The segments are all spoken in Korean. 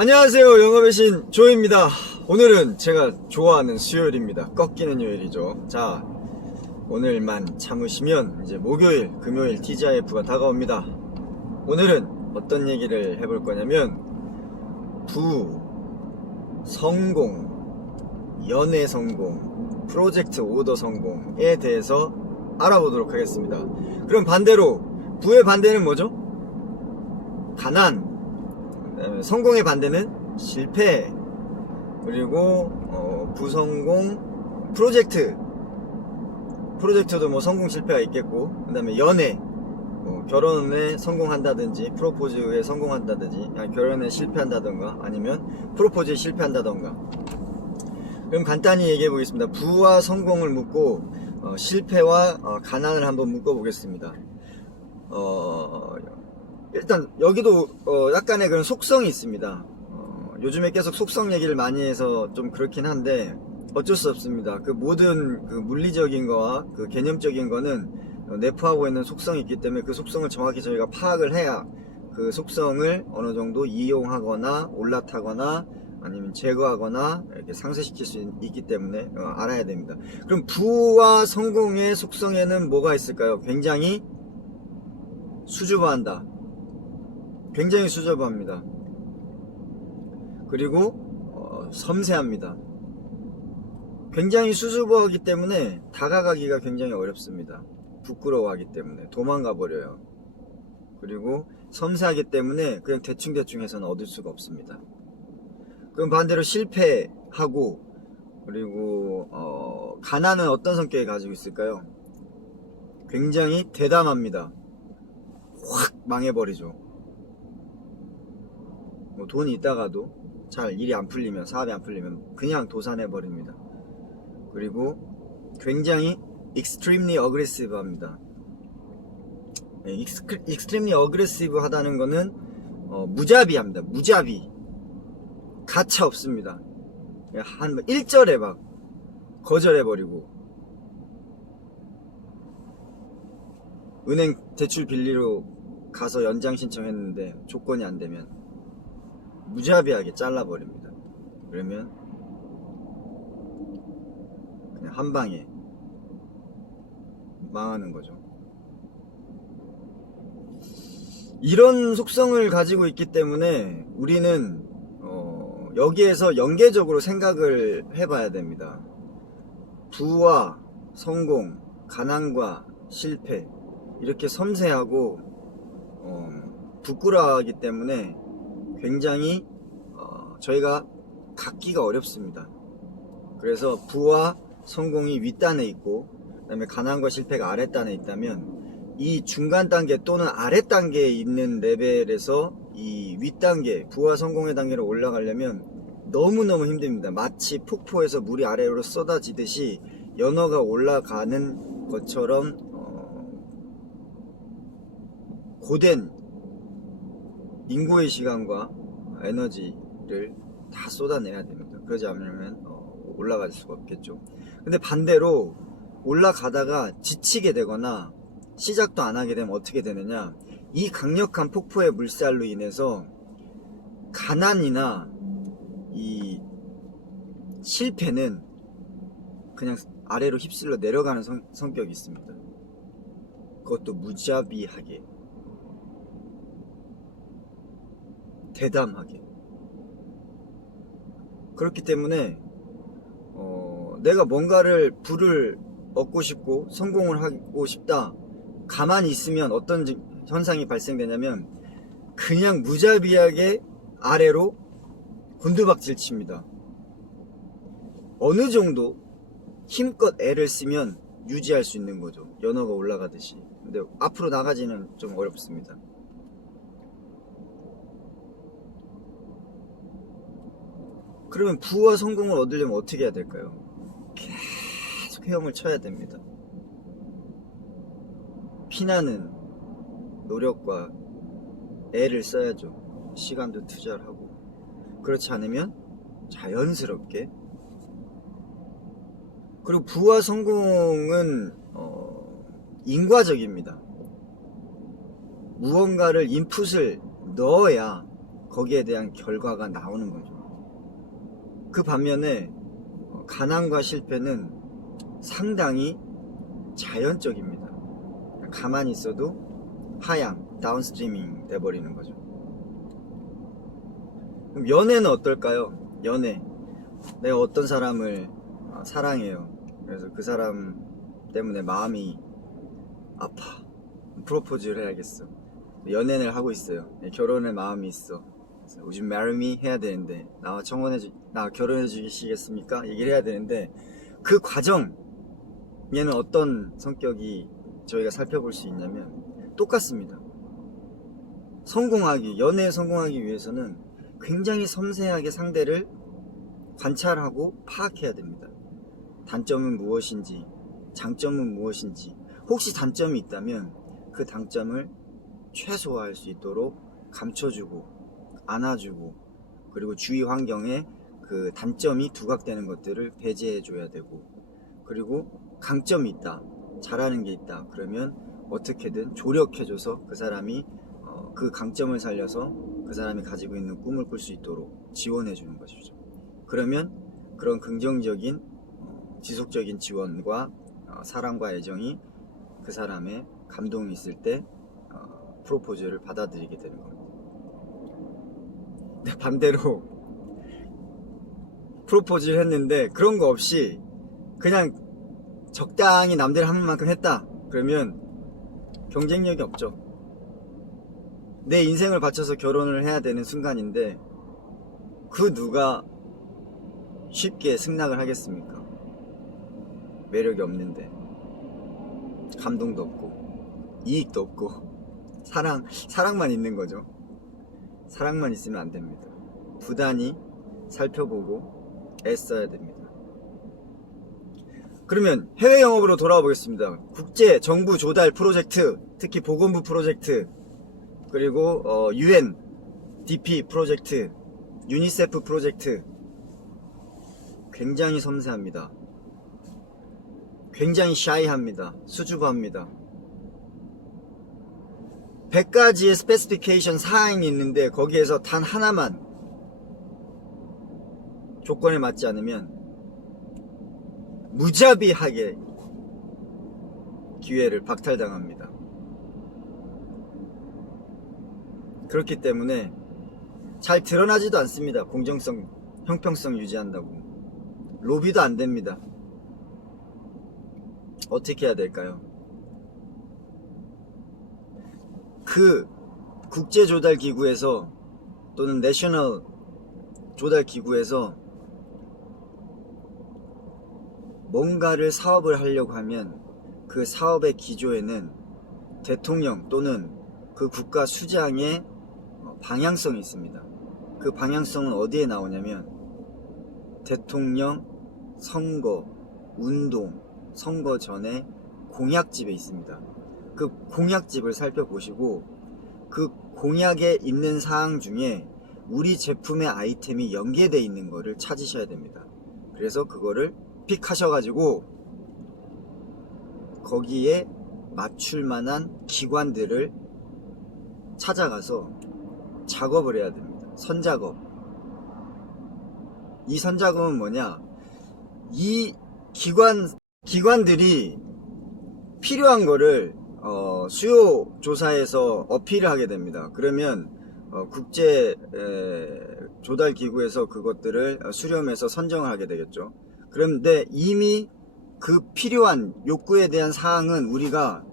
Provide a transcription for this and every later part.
안녕하세요. 영업의 신 조입니다. 오늘은 제가 좋아하는 수요일입니다. 꺾이는 요일이죠. 자, 오늘만 참으시면 이제 목요일, 금요일 TGIF가 다가옵니다. 오늘은 어떤 얘기를 해볼 거냐면 부, 성공, 연애 성공, 프로젝트 오더 성공에 대해서 알아보도록 하겠습니다. 그럼 반대로 부의 반대는 뭐죠? 가난. 성공의 반대는 실패. 그리고 부성공, 프로젝트도 뭐 성공 실패가 있겠고, 그 다음에 연애, 결혼에 성공한다든지 프로포즈에 성공한다든지, 결혼에 실패한다던가 아니면 프로포즈에 실패한다던가. 그럼 간단히 얘기해 보겠습니다. 부와 성공을 묻고 실패와 가난을 한번 묶어 보겠습니다. 일단 여기도 약간의 그런 속성이 있습니다. 요즘에 계속 속성 얘기를 많이 해서 좀 그렇긴 한데 어쩔 수 없습니다. 그 모든 그 물리적인 거와 그 개념적인 거는 내포하고 있는 속성이 있기 때문에 그 속성을 정확히 저희가 파악을 해야 그 속성을 어느 정도 이용하거나 올라타거나 아니면 제거하거나 이렇게 상쇄시킬 수 있기 때문에 알아야 됩니다. 그럼 부와 성공의 속성에는 뭐가 있을까요? 굉장히 수줍어한다. 굉장히 수줍어합니다. 그리고 섬세합니다. 굉장히 수줍어하기 때문에 다가가기가 굉장히 어렵습니다. 부끄러워하기 때문에 도망가 버려요. 그리고 섬세하기 때문에 그냥 대충 해서는 얻을 수가 없습니다. 그럼 반대로 실패하고 그리고 가난은 어떤 성격을 가지고 있을까요? 굉장히 대담합니다. 확 망해버리죠. 뭐 돈이 있다가도 잘 일이 안 풀리면, 사업이 안 풀리면 그냥 도산해버립니다. 그리고 굉장히 extremely aggressive 합니다. extremely aggressive 하다는 거는 무자비합니다. 무자비. 가차 없습니다. 한 1절에 막 거절해버리고, 은행 대출 빌리러 가서 연장 신청했는데 조건이 안 되면 무자비하게 잘라버립니다. 그러면 그냥 한 방에 망하는 거죠. 이런 속성을 가지고 있기 때문에 우리는 여기에서 연계적으로 생각을 해봐야 됩니다. 부와 성공, 가난과 실패, 이렇게 섬세하고 부끄러워하기 때문에 굉장히 저희가 갖기가 어렵습니다. 그래서 부와 성공이 윗단에 있고 그 다음에 가난과 실패가 아랫단에 있다면 이 중간 단계 또는 아랫 단계에 있는 레벨에서 이 윗단계, 부와 성공의 단계로 올라가려면 너무너무 힘듭니다. 마치 폭포에서 물이 아래로 쏟아지듯이 연어가 올라가는 것처럼 고된 인고의 시간과 에너지를 다 쏟아내야 됩니다. 그러지 않으면 올라갈 수가 없겠죠. 근데 반대로 올라가다가 지치게 되거나 시작도 안 하게 되면 어떻게 되느냐, 이 강력한 폭포의 물살로 인해서 가난이나 이 실패는 그냥 아래로 휩쓸려 내려가는 성격이 있습니다. 그것도 무자비하게, 대담하게. 그렇기 때문에 내가 뭔가를 부를 얻고 싶고 성공을 하고 싶다, 가만히 있으면 어떤 현상이 발생되냐면 그냥 무자비하게 아래로 곤두박질 칩니다. 어느 정도 힘껏 애를 쓰면 유지할 수 있는 거죠. 연어가 올라가듯이. 근데 앞으로 나가지는 좀 어렵습니다. 그러면 부와 성공을 얻으려면 어떻게 해야 될까요? 계속 헤엄을 쳐야 됩니다. 피나는 노력과 애를 써야죠. 시간도 투자를 하고. 그렇지 않으면 자연스럽게. 그리고 부와 성공은 인과적입니다. 무언가를 인풋을 넣어야 거기에 대한 결과가 나오는 거죠. 그 반면에 가난과 실패는 상당히 자연적입니다. 가만히 있어도 하향, 다운스트리밍 돼버리는 거죠. 그럼 연애는 어떨까요? 연애. 내가 어떤 사람을 사랑해요. 그래서 그 사람 때문에 마음이 아파. 프로포즈를 해야겠어. 연애를 하고 있어요. 결혼할 마음이 있어. Would you marry me? 해야 되는데 나 결혼해 주시겠습니까? 얘기를 해야 되는데 그 과정 얘는 어떤 성격이 저희가 살펴볼 수 있냐면 똑같습니다. 연애에 성공하기 위해서는 굉장히 섬세하게 상대를 관찰하고 파악해야 됩니다. 단점은 무엇인지, 장점은 무엇인지, 혹시 단점이 있다면 그 단점을 최소화할 수 있도록 감춰주고 안아주고, 그리고 주위 환경에 그 단점이 두각되는 것들을 배제해 줘야 되고, 그리고 강점이 있다, 잘하는 게 있다, 그러면 어떻게든 조력해줘서 그 사람이 그 강점을 살려서 그 사람이 가지고 있는 꿈을 꿀 수 있도록 지원해 주는 것이죠. 그러면 그런 긍정적인 지속적인 지원과 사랑과 애정이 그 사람의 감동이 있을 때 프로포즈를 받아들이게 되는 겁니다. 반대로 프로포즈를 했는데 그런 거 없이 그냥 적당히 남들 하는 만큼 했다, 그러면 경쟁력이 없죠. 내 인생을 바쳐서 결혼을 해야 되는 순간인데 그 누가 쉽게 승낙을 하겠습니까? 매력이 없는데, 감동도 없고 이익도 없고 사랑만 있는 거죠. 사랑만 있으면 안 됩니다. 부단히 살펴보고 애써야 됩니다. 그러면 해외 영업으로 돌아와 보겠습니다. 국제 정부 조달 프로젝트, 특히 보건부 프로젝트, 그리고 UN DP 프로젝트, 유니세프 프로젝트, 굉장히 섬세합니다. 굉장히 샤이합니다. 수줍어합니다. 100가지의 스페시피케이션 사항이 있는데 거기에서 단 하나만 조건에 맞지 않으면 무자비하게 기회를 박탈당합니다. 그렇기 때문에 잘 드러나지도 않습니다. 공정성, 형평성 유지한다고. 로비도 안 됩니다. 어떻게 해야 될까요? 그 국제조달기구에서 또는 내셔널 조달기구에서 뭔가를 사업을 하려고 하면 그 사업의 기조에는 대통령 또는 그 국가 수장의 방향성이 있습니다. 그 방향성은 어디에 나오냐면 대통령 선거, 운동, 선거 전에 공약집에 있습니다. 그 공약집을 살펴보시고 그 공약에 있는 사항 중에 우리 제품의 아이템이 연계되어 있는 거를 찾으셔야 됩니다. 그래서 그거를 픽하셔가지고 거기에 맞출 만한 기관들을 찾아가서 작업을 해야 됩니다. 선작업. 이 선작업은 뭐냐? 이 기관들이 필요한 거를 수요 조사에서 어필을 하게 됩니다. 그러면 국제 조달 기구에서 그것들을 수렴해서 선정을 하게 되겠죠. 그런데 이미 그 필요한 욕구에 대한 사항은 우리가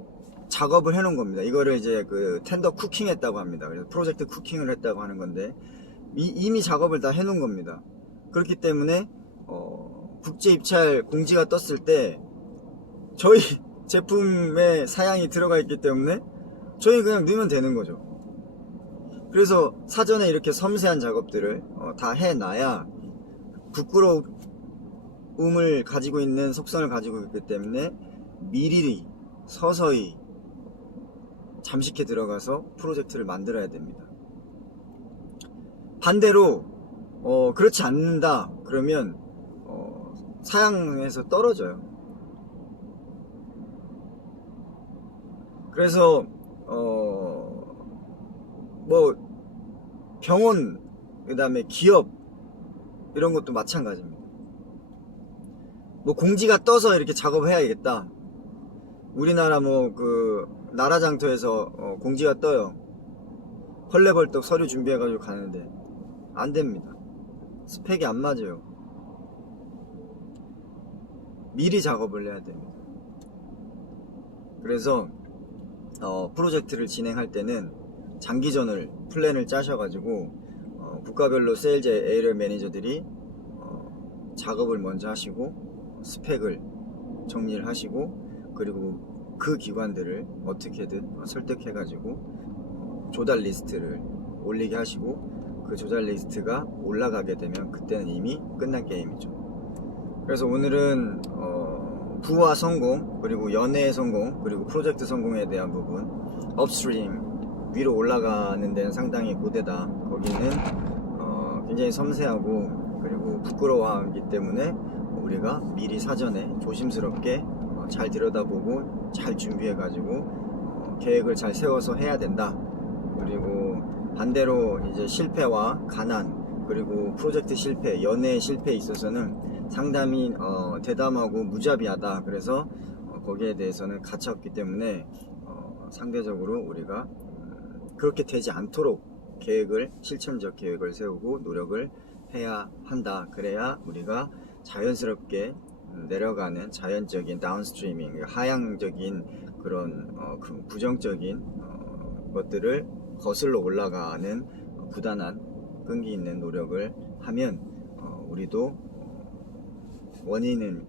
작업을 해 놓은 겁니다. 이거를 이제 그 텐더 쿠킹 했다고 합니다. 그래서 프로젝트 쿠킹을 했다고 하는 건데 이미 작업을 다 해 놓은 겁니다. 그렇기 때문에 국제 입찰 공지가 떴을 때 저희 제품에 사양이 들어가 있기 때문에 저희 그냥 넣으면 되는 거죠. 그래서 사전에 이렇게 섬세한 작업들을 다 해놔야 부끄러움을 가지고 있는 속성을 가지고 있기 때문에 미리 서서히 잠식해 들어가서 프로젝트를 만들어야 됩니다. 반대로 그렇지 않는다 그러면 사양에서 떨어져요. 그래서 뭐 병원, 그 다음에 기업, 이런 것도 마찬가지입니다. 뭐 공지가 떠서 이렇게 작업해야겠다. 우리나라 뭐 그 나라장터에서 공지가 떠요. 헐레벌떡 서류 준비해가지고 가는데 안 됩니다. 스펙이 안 맞아요. 미리 작업을 해야 됩니다. 그래서 프로젝트를 진행할 때는 장기전을 플랜을 짜셔가지고 국가별로 세일즈 ARL 매니저들이 작업을 먼저 하시고 스펙을 정리를 하시고, 그리고 그 기관들을 어떻게든 설득해가지고 조달 리스트를 올리게 하시고, 그 조달 리스트가 올라가게 되면 그때는 이미 끝난 게임이죠. 그래서 오늘은 부와 성공, 그리고 연애의 성공, 그리고 프로젝트 성공에 대한 부분, 업스트림 위로 올라가는 데는 상당히 고되다. 거기는 굉장히 섬세하고 그리고 부끄러워하기 때문에 우리가 미리 사전에 조심스럽게 잘 들여다보고 잘 준비해가지고 계획을 잘 세워서 해야 된다. 그리고 반대로 이제 실패와 가난, 그리고 프로젝트 실패, 연애 실패에 있어서는 상당히 대담하고 무자비하다. 그래서 거기에 대해서는 가차없기 때문에 상대적으로 우리가 그렇게 되지 않도록 계획을, 실천적 계획을 세우고 노력을 해야 한다. 그래야 우리가 자연스럽게 내려가는 자연적인 다운스트리밍, 하향적인 그런 부정적인 것들을 거슬러 올라가는 부단한 끈기 있는 노력을 하면 우리도 원인은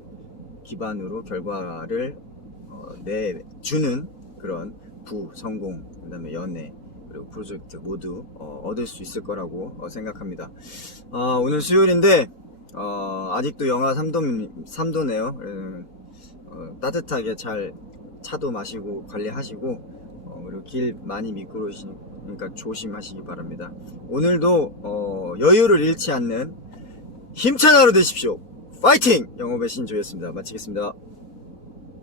기반으로 결과를 내주는 그런 성공, 그 다음에 연애, 그리고 프로젝트 모두 얻을 수 있을 거라고 생각합니다. 오늘 수요일인데 아직도 영하 3도네요. 따뜻하게 잘 차도 마시고 관리하시고, 그리고 길 많이 미끄러우시니까 조심하시기 바랍니다. 오늘도 여유를 잃지 않는 힘찬 하루 되십시오. 파이팅! 영업의 신조였습니다. 마치겠습니다.